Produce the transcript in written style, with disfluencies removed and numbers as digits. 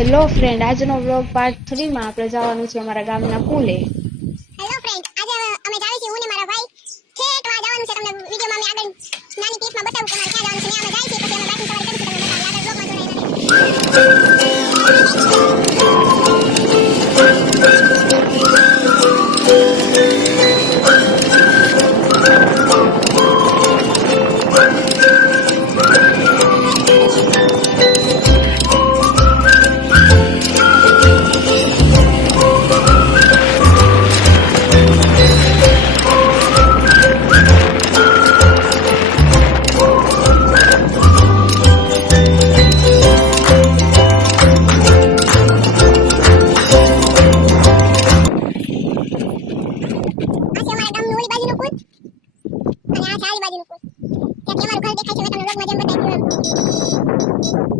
Hello friend, આજનો vlog part 3 માં આપણે જવાનું છે અમારા ગામના પુલે. હેલો ફ્રેન્ડ, આજે અમે જાવી છીએ હું ને મારા ભાઈ ઠેઠ વા જવાનું છે. તમને વિડિયોમાં અમે આગળ નાની ક્લિપમાં બતાવું કે અમારે ક્યાં જવાનું છે. અમે જાય છે પછી અમે બાકી સવારી કરીશું. તમને આગળ વ્લોગમાં અને આ ચાલી બાજુનું પુલ. ત્યાં અમારું ઘર દેખાય છે. મેં તમને વ્લોગમાં જેમ બતાવ્યું એમ.